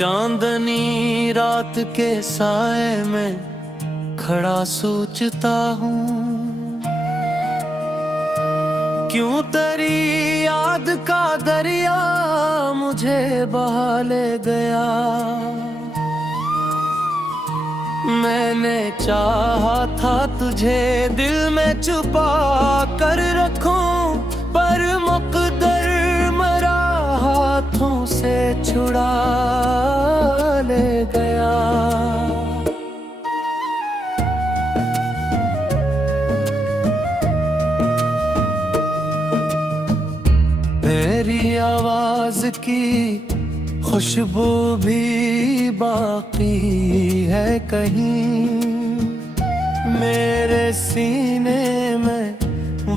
चांदनी रात के साए में खड़ा सोचता हूँ, क्यों तेरी याद का दरिया मुझे बहा ले गया। मैंने चाहा था तुझे दिल में छुपा कर रखूं, पर मुक़द्दर मरा हाथों से छुड़ा ले गया। मेरी आवाज की खुशबू भी बाकी है कहीं, मेरे सीने में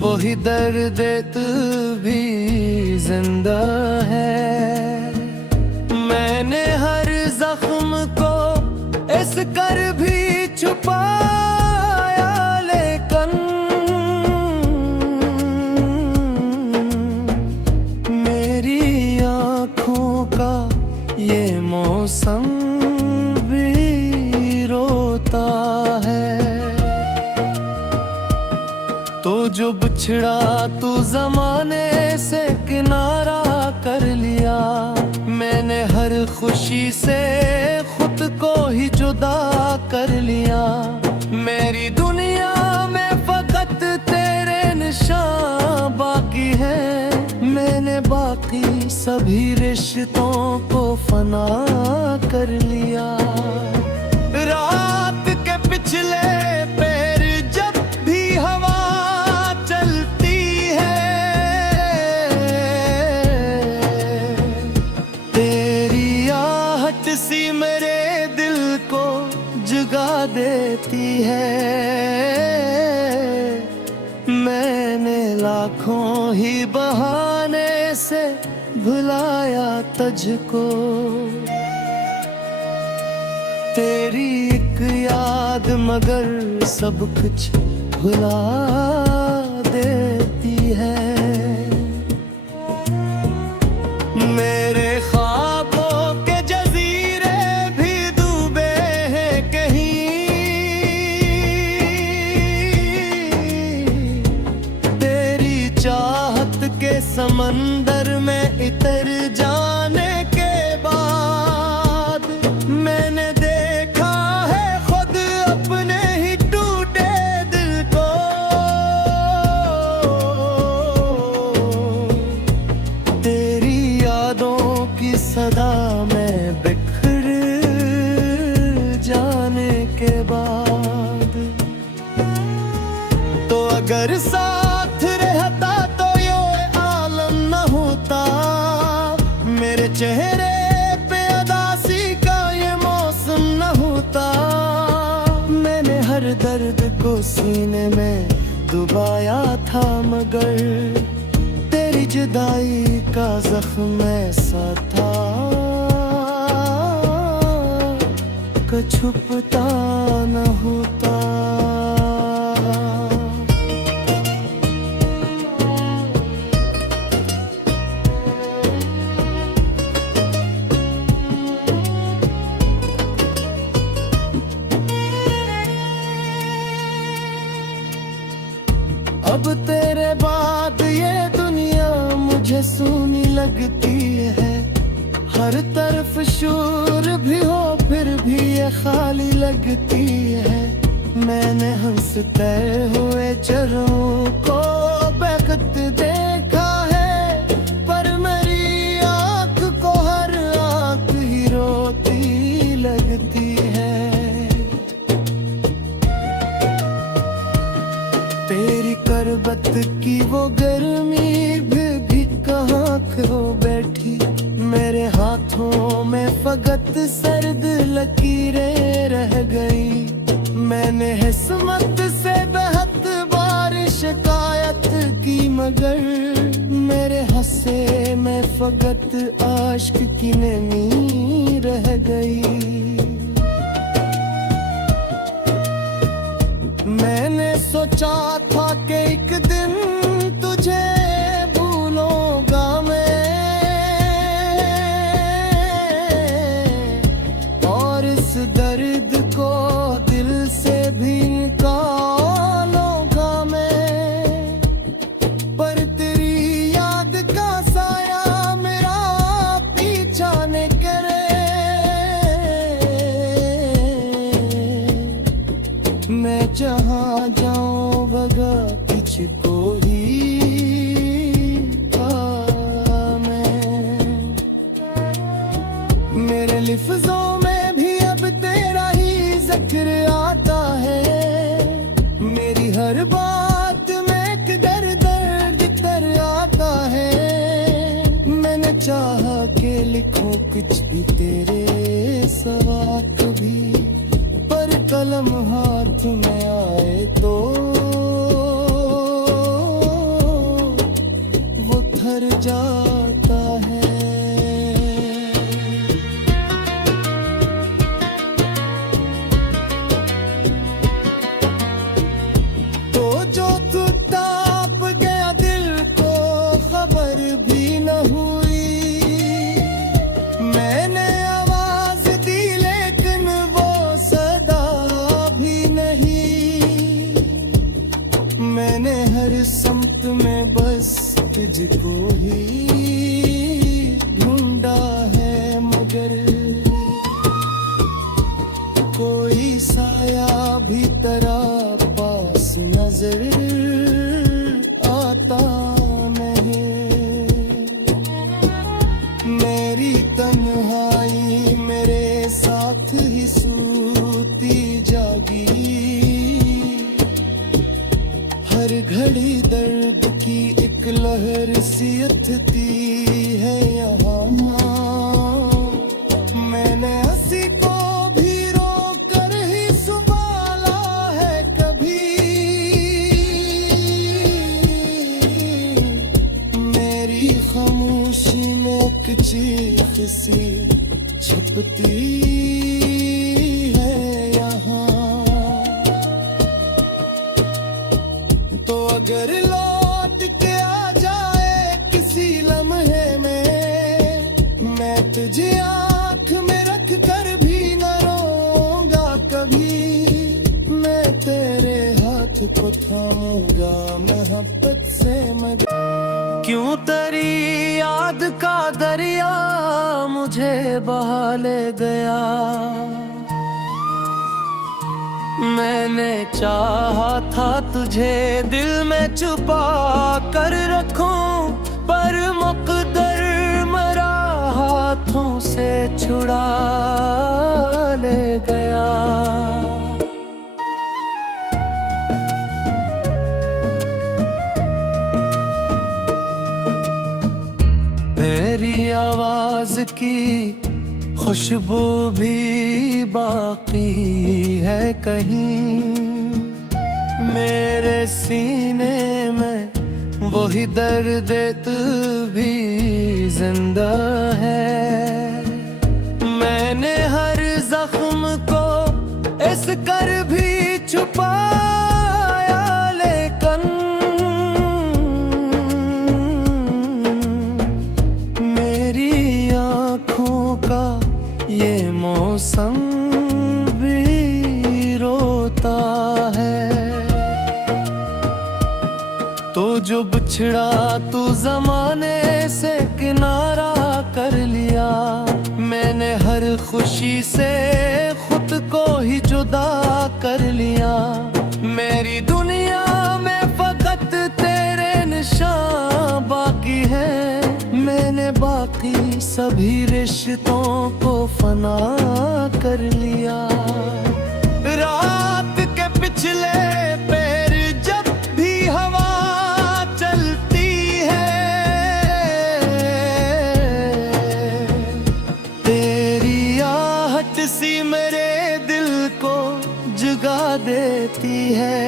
वही दर्द भी जिंदा है। मैंने हर जख्म को इस कर भी छुपाया, लेकिन मेरी आँखों का ये मौसम भी रोता है। तो जो बिछड़ा तू जमाने से किनारा कर लिया, मैंने हर खुशी से खुद को ही जुदा कर लिया। मेरी दुनिया में फकत तेरे निशान बाकी हैं, मैंने बाकी सभी रिश्तों को फना कर लिया। रात के पिछले पैर जब भी हवा चलती है, तेरी आहट सी मेरे दिल को जगा देती है। मैंने लाखों ही बहाने से भुलाया तुझको, तेरी एक याद मगर सब कुछ भुला देती है। मेरे ख्वाबों के जजीरे भी डूबे हैं कहीं, तेरी चाहत के समंदर में इतर जाने के बाद मैंने देखा है खुद अपने ही टूटे दिल को। तेरी यादों की सदा में बिखर जाने के बाद, तो अगर साथ रहता तो ये आलम न होता, मेरे चेहरे पे अदासी का ये मौसम न होता। मैंने हर दर्द को सीने में दबाया था, मगर तेरी जुदाई का जख्म ऐसा था कि छुपता न होता। अब तेरे बाद ये दुनिया मुझे सूनी लगती है, हर तरफ शोर भी हो फिर भी ये खाली लगती है। मैंने हंसते हुए चरों को बखत देखा है, पर मेरी आँख को हर आँख ही रोती लगती है। तेरी करबत की वो गर्मी भी कहाँ खो बैठी, मेरे हाथों में फकत सर्द लकीरें रह गई। मैंने हिस्मत से बेहद बार शिकायत की, मगर मेरे हंसे में फकत आश्क की नमी रह गई। मैंने सोचा था कि एक दिन तुझे भूलूंगा मैं, दर्द को दिल से भी निकालूंगा मैं, पर तेरी याद का साया मेरा पीछा न करे। मैं जहाँ जाऊं भगा तुझको ही मेरे लिफ्ज़ों में भी अब तेरा ही जिक्र आता है। मेरी हर बात में किधर दर्द तर आता है। मैंने चाहा कि लिखूं कुछ भी तेरे सवा कभी, पर कलम हाथ में आए तो वो थर जाता है। मैंने हर सम्त में बस तुझको ही ढूंढा है, मगर कोई साया भी तेरा पास नजर आता नहीं। मेरी तन्हाई मेरे साथ ही सूती जागी, हर घड़ी दर्द की एक लहर सी उठती है यहाँ। मैंने हंसी को भी रोक कर ही संभाला है कभी। मेरी खामोशी में एक चीख सी छुपती है यहाँ। तो अगर लौट के आ जाए किसी लम्हे में, मैं तुझे आँख में रख कर भी न रोऊंगा कभी। मैं तेरे हाथ को थामूंगा मोहब्बत से मगर। क्यों तेरी याद का दरिया मुझे बहा ले गया। मैंने चाहा था तुझे दिल में छुपा कर रखूं, पर मुक़द्दर मरा हाथों से छुड़ा ले गया। मेरी आवाज़ की खुशबू भी बाकी है कहीं, मेरे सीने में वही दर्द तू भी जिंदा है। मैंने हर जख्म को इस कर भी छुपाया, लेकिन मेरी आँखों का ये मौसम भी रोता है। तो जो बिछड़ा तू जमाने से किनारा कर लिया, मैंने हर खुशी से खुद को ही जुदा कर लिया। मेरी दुनिया में फकत तेरे निशान बाकी है। मैंने बाकी सभी रिश्तों को फना कर लिया। रात के पिछले पैर जब भी हवा चलती है, तेरी आहट सी मेरे दिल को जगा देती है।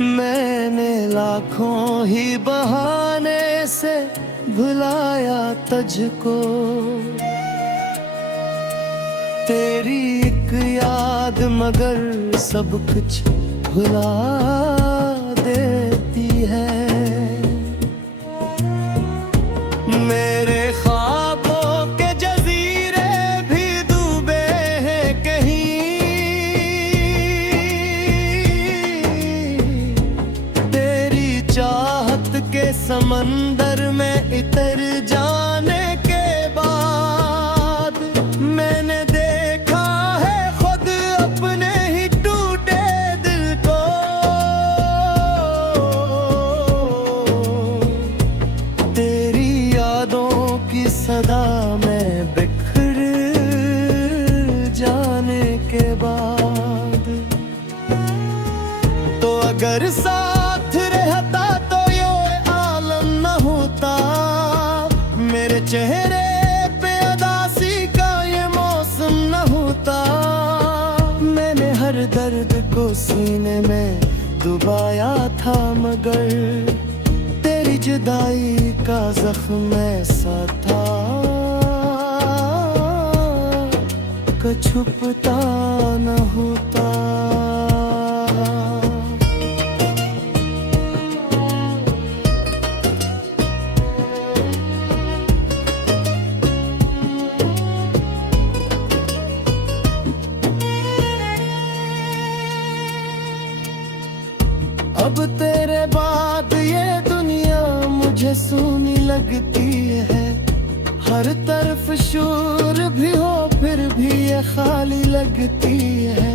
मैंने लाखों ही बहाने से भुलाया तुझको, तेरी एक याद मगर सब कुछ भुला देती है। मेरे ख्वाबों के जजीरे भी अगर साथ रहता तो ये आलम न होता, मेरे चेहरे पे उदासी का ये मौसम न होता। मैंने हर दर्द को सीने में दबाया था, मगर तेरी जुदाई का जख्म ऐसा था कि छुपता न होता। अब तेरे बाद ये दुनिया मुझे सूनी लगती है, हर तरफ शोर भी हो फिर भी ये खाली लगती है।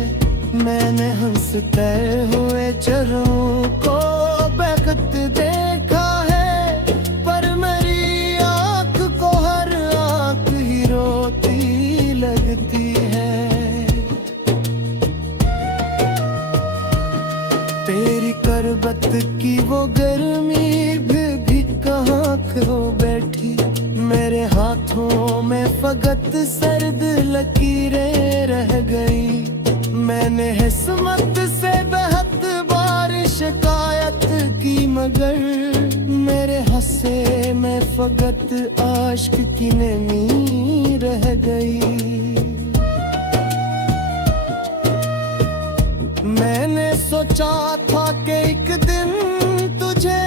मैंने हंसते हुए चेहरों को बेखत देखा है, पर मेरी आँख को हर आँख ही रोती लगती है। तेरी करबत की वो गर्मी भी कहाँ खो बैठी, मेरे हाथों में फकत सर्द लकीरें रह गई। मैंने हिस्मत से बेहद बार शिकायत की, मगर मेरे हंसे में फकत आश्क की नमी रह गई। मैंने सोचा था कि एक दिन तुझे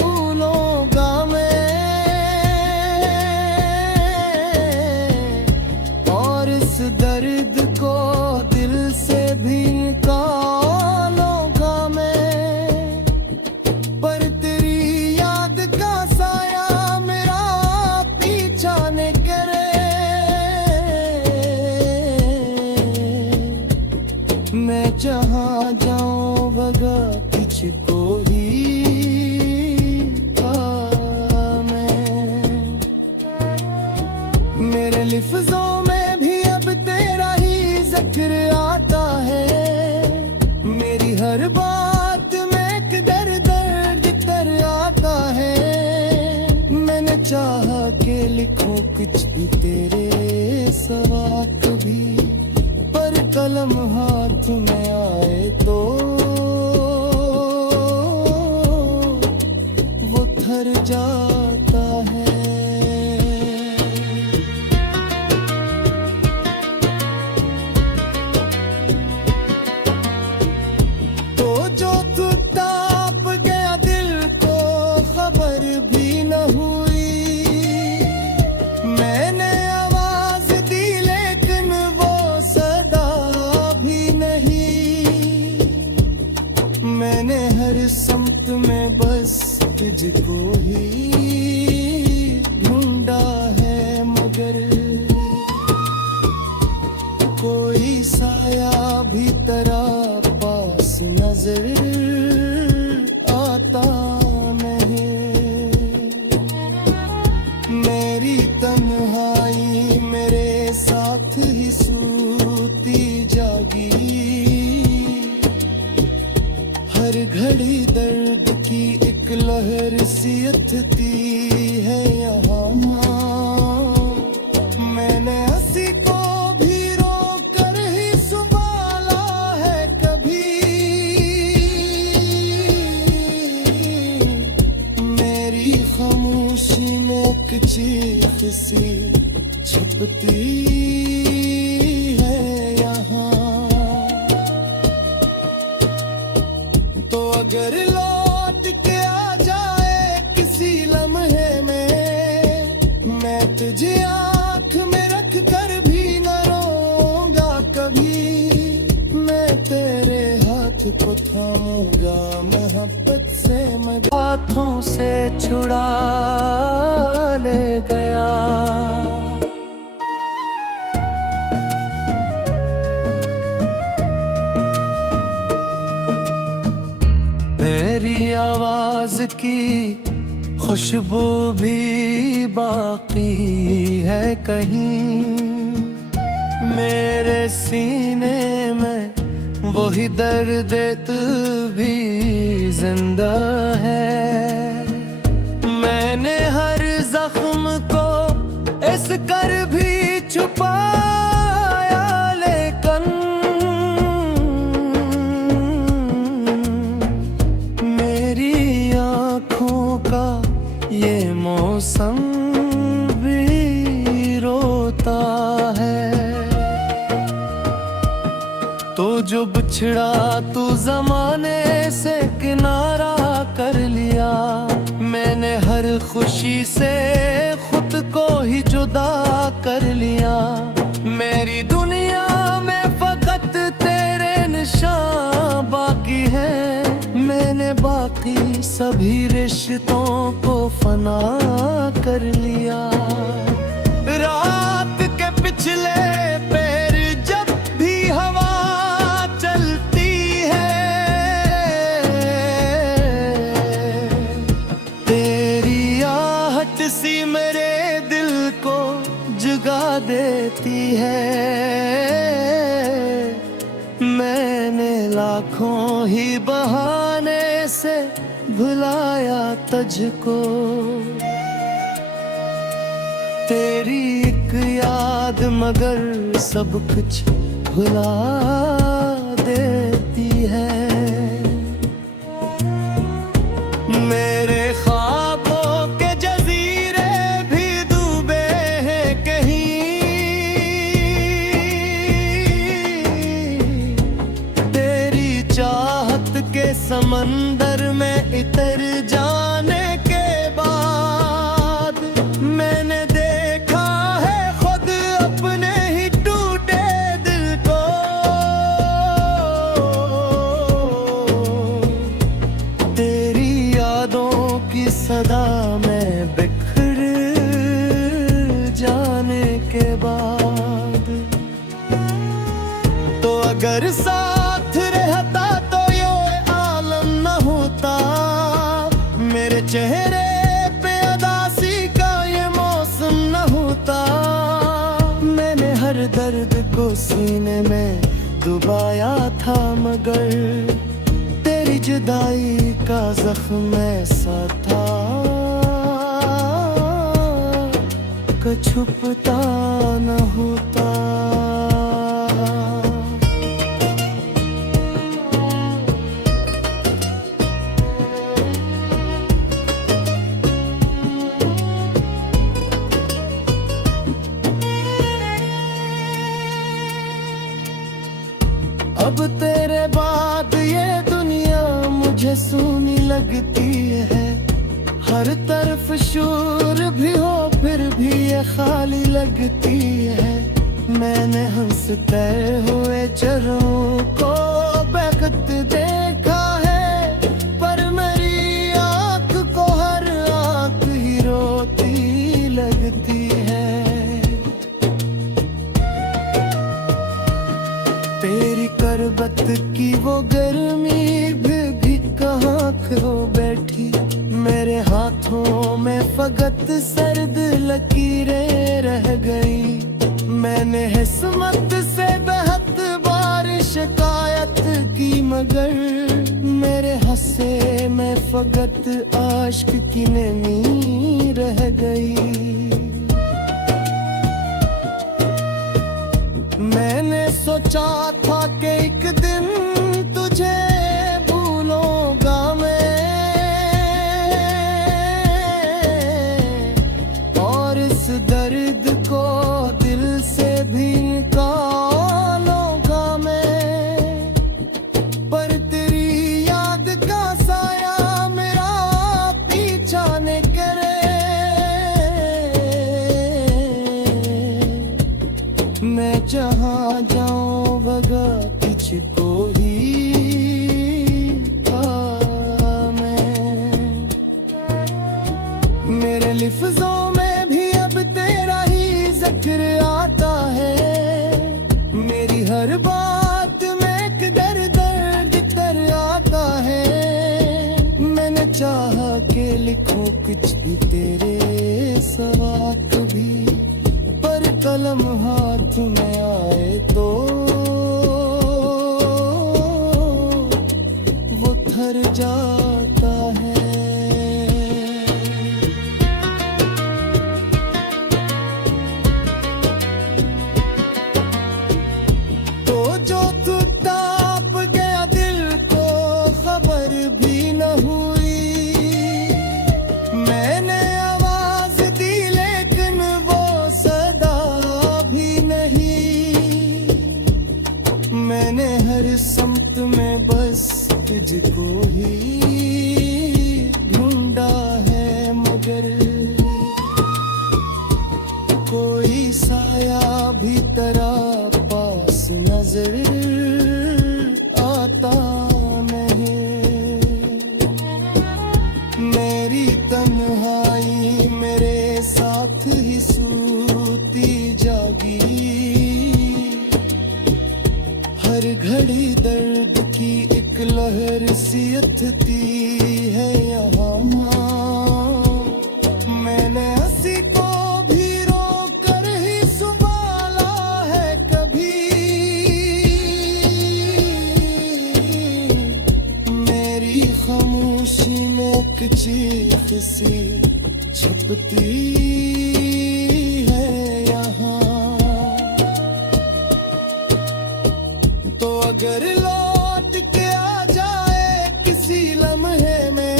भूलूंगा मैं, और इस दर्द को दिल से भी निकालूंगा मैं, पर तेरी याद का साया मेरा पीछा न करे। मैं जहाँ जाऊँ भगा तुझको ही मेरे लिफ्ज़ों में भी अब तेरा ही जिक्र आता है, मेरी हर बात में एक दर्द तर आता है। मैंने चाहा कि लिखूं कुछ भी तेरे सवा कभी, पर कलम हाथ में आए तो वो थर जाता है। तो जो तू ताप गया दिल को खबर भी न हुई, मैंने आवाज दी लेकिन वो सदा भी नहीं। मैंने हर सम्त में बस तुझको ही ढूंढा है, मगर कोई साया भी तेरा पास नजर आता नहीं। मेरी तन्हाई मेरे साथ ही सूती जागी, हर घड़ी दर्द की एक लहर सी उठती है यहाँ। मैंने हंसी को भी रोक कर ही संभाला है कभी, मेरी खामोशी में एक चीख सी छुपती है यहाँ। तो अगर लौट के आ जाए किसी लम्हे में, मैं तुझे आँख में रख कर भी न रोऊंगा कभी। मैं तेरे हाथ को थामूंगा मोहब्बत से, मगर हाथों से छुड़ा ले गया। मेरी आवाज की खुशबू भी बाकी है कहीं, मेरे सीने में वही दर्द भी जिंदा है। मैंने हर जख्म को इस कर भी छुपाया, लेकिन मेरी आँखों का ये मौसम भी रोता है। तो जो बिछड़ा तू जमाने से किनारा कर लिया, मैंने हर खुशी से खुद को ही जुदा कर लिया। मेरी दुनिया में फकत तेरे निशान बाकी हैं, मैंने बाकी सभी रिश्तों को फना कर लिया। रात के पिछले पैर जब भी हवा चलती है, तेरी आहट सी मेरे दिल को जगा देती है। मैंने लाखों ही बहाने से भुलाया तुझको, तेरी एक याद मगर सब कुछ भुला देती है। मेरे ख्वाबों के जजीरे भी डूबे हैं कहीं, तेरी चाहत के समंदर में इतर जाने के बाद मैंने देखा है खुद अपने ही टूटे दिल को। तेरी यादों की सदा में बिखर जाने के बाद, तो अगर साथ रहता तो ये आलम न होता, मेरे चेहरे पे अदासी का ये मौसम न होता। मैंने हर दर्द को सीने में दबाया था, मगर तेरी जुदाई का जख्म ऐसा था कि छुपता न होता। अब तेरे बाद ये दुनिया मुझे सूनी लगती है। हर तरफ शोर भी हो फिर भी ये खाली लगती है। मैंने हंसते हुए चरों को बखत देखा है, पर मेरी आँख को हर आँख ही रोती लगती है। तेरी करबत की वो गर्मी भी कहाँ खो बैठी, मेरे हाथों में फकत सर्द लकीरें रह गई। मैंने हिस्मत से बेहद बार शिकायत की, मगर मेरे हंसे में फकत आश्क की नमी रह गई। मैंने सोचा था कि एक दिन तुझे भूलूंगा मैं, और इस दर्द को दिल से भी निकालूंगा मैं। पर तेरी याद का साया मेरा पीछा न करे, मैं जहाँ जाऊँ भगा तुझको ही मैं। मेरे लिफ्ज़ों में भी अब तेरा ही जिक्र आता है, मेरी हर बात में एक दर्द तर आता है। मैंने चाहा कि लिखूं कुछ भी तेरे सवा कभी, पर कलम हाथ में आए तो तुझको ही ढूंढा है, मगर कोई साया भी तेरा पास नजर आता नहीं। मेरी तन्हाई मेरे साथ ही सूती जागी, हर घड़ी दर्द की एक लहर सी उठती है यहाँ। मैंने हंसी को भी रोक कर ही संभाला है कभी, मेरी खामोशी में एक चीख सी छुपती है यहाँ। तो अगर लौट के आ जाए किसी लम्हे में,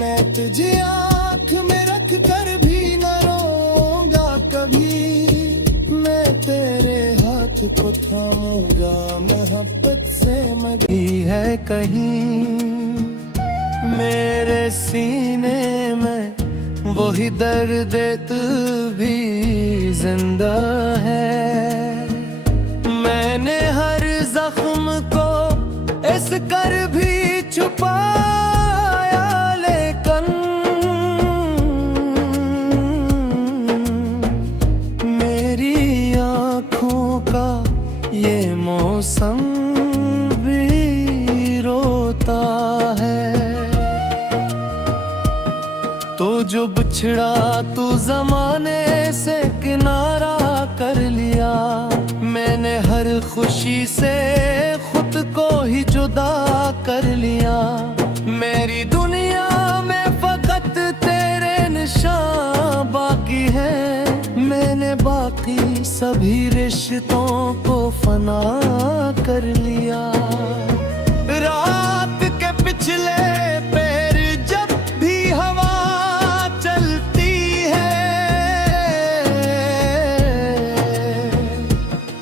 मैं तुझे आँख में रख कर भी न रोऊंगा कभी। मैं तेरे हाथ को थामूंगा, मोहब्बत से मगी है कहीं मेरे सीने में वही दर्द तू भी जिंदा है। मैंने हर जख्म को इस कर भी छुपाया, लेकिन मेरी आँखों का ये मौसम भी रोता है। तो जो बिछड़ा तू जमाने से किनारा कर लिया, मैंने हर खुशी से खुद को ही जुदा कर लिया। मेरी दुनिया में फकत तेरे निशान बाकी है, मैंने बाकी सभी रिश्तों को फना कर लिया। रात के पिछले पैर जब भी हवा चलती है,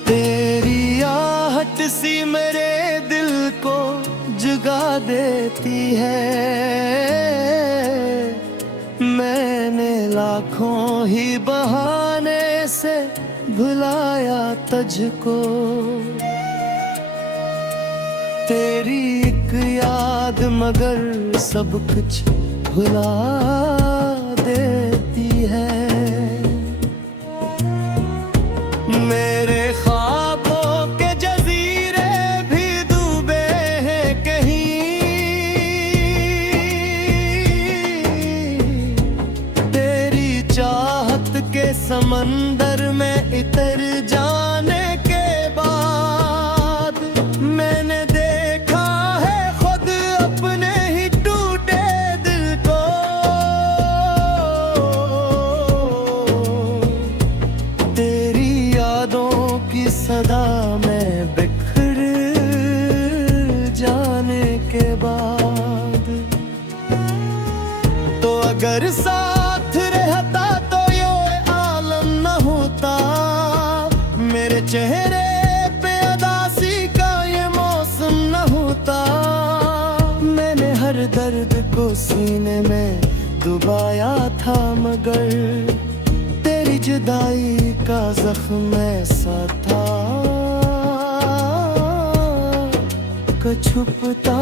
तेरी आहट सी मेरे दिल को जगा देती है। मैंने लाखों ही बहाने से भुलाया तुझको, तेरी एक याद मगर सब कुछ भुला देती है। मेरे ख्वाबों के जजीरे भी डूबे हैं कहीं, तेरी चाहत के समंदर में इतर जाने के बाद मैंने देखा है खुद अपने ही टूटे दिल को। तेरी यादों की सदा में बिखर जाने के बाद, तो अगर साथ रहता तो ये आलम न होता, मेरे चेहरे पे अदासी का ये मौसम न होता। मैंने हर दर्द को सीने में दबाया था, मगर तेरी जुदाई का जख्म ऐसा था कि छुपता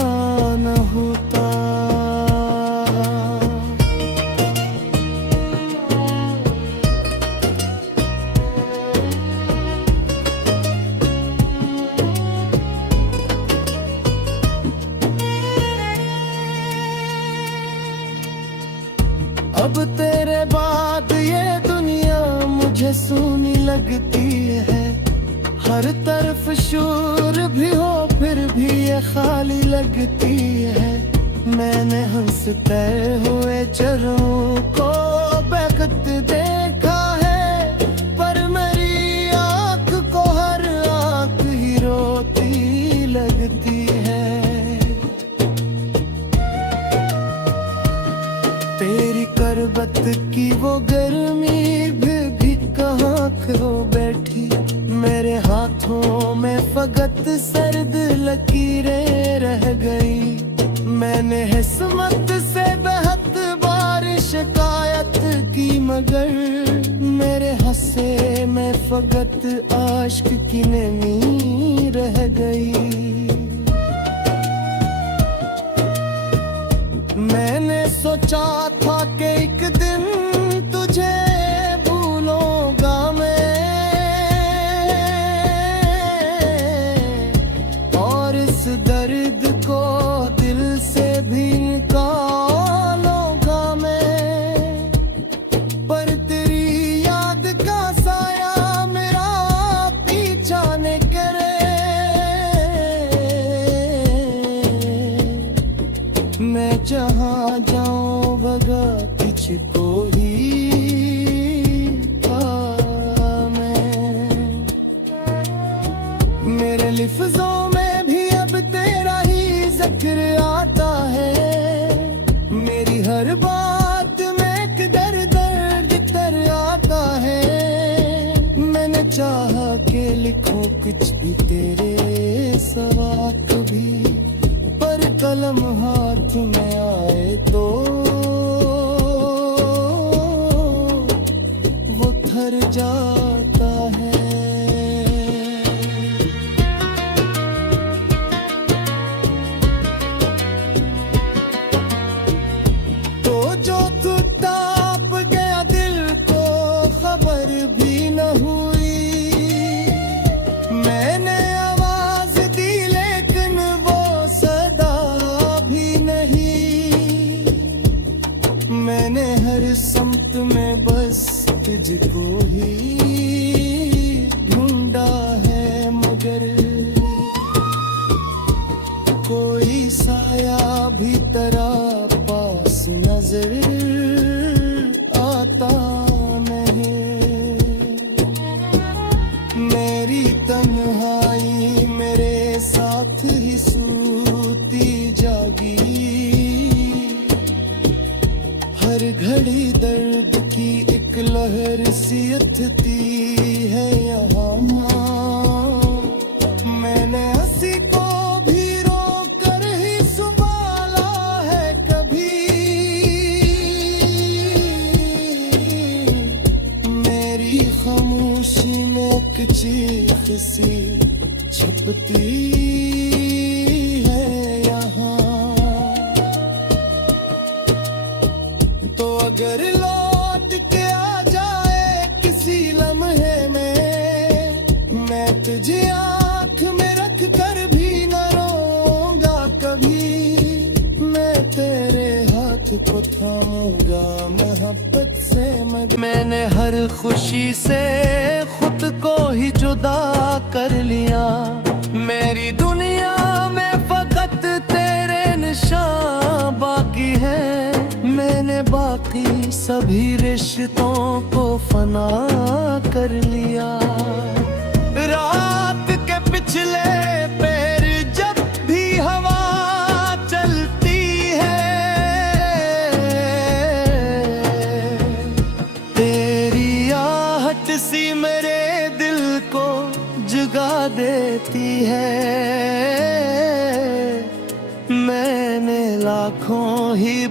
न होता। अब तेरे बाद ये दुनिया मुझे सूनी लगती है, हर तरफ शोर भी हो फिर भी ये खाली लगती है। मैंने हंसते हुए चरों को बेखत देखा है, पर मेरी आँख को हर आँख ही रोती लगती है। तेरी करबत की वो गर्मी भी कहाँ खो बैठी, मेरे हाथों में फकत सर्द लकीरें रह गई। मैंने हिस्मत से बेहद बार शिकायत की, मगर मेरे हंसे में फकत आश्क की नमी रह गई। मैंने सोचा था कि एक दिन तुझे भूलूंगा मैं, और इस दर्द को दिल से भी निकालूंगा मैं। पर तेरी याद का साया मेरा पीछा न करे। मैं जहाँ जाऊँ भगा तुझको ही मेरे लिफ्ज़ों में भी अब तेरा ही जिक्र आता है। मेरी हर बात में एक दर्द तर आता है। मैंने चाहा कि लिखूं कुछ भी तेरे सवा कभी, पर कलम हाथ में आए तो वो थर जाता है। तो जो तू ताप गया दिल को खबर भी न हुई। मैंने आवाज दी लेकिन वो सदा भी नहीं। मैंने हर सम्त में बस तुझको ही ढूंढा है, मगर कोई साया भी तेरा पास नजर आता नहीं। मेरी तन्हाई मेरे साथ ही सूती जागी। हर घड़ी दर्द की एक लहर सी उठती है यहाँ। मैंने हंसी को भी रोक कर ही संभाला है कभी। मेरी खामोशी में एक चीख सी छपती है यहाँ। तो अगर लौट के आ जाए किसी लम्हे में, मैं तुझे आँख में रख कर भी न रोऊंगा कभी। मैं तेरे हाथ को थामूंगा मोहब्बत से, मगर मैंने हर खुशी से खुद को ही जुदा कर लिया। मेरी दुनिया में फकत तेरे निशान बाकी है। मैंने बाकी सभी रिश्तों को फना कर लिया। रात के पिछले पैर जब भी हवा चलती है, तेरी आहट सी मेरे दिल को जगा देती है। मैंने लाखों ही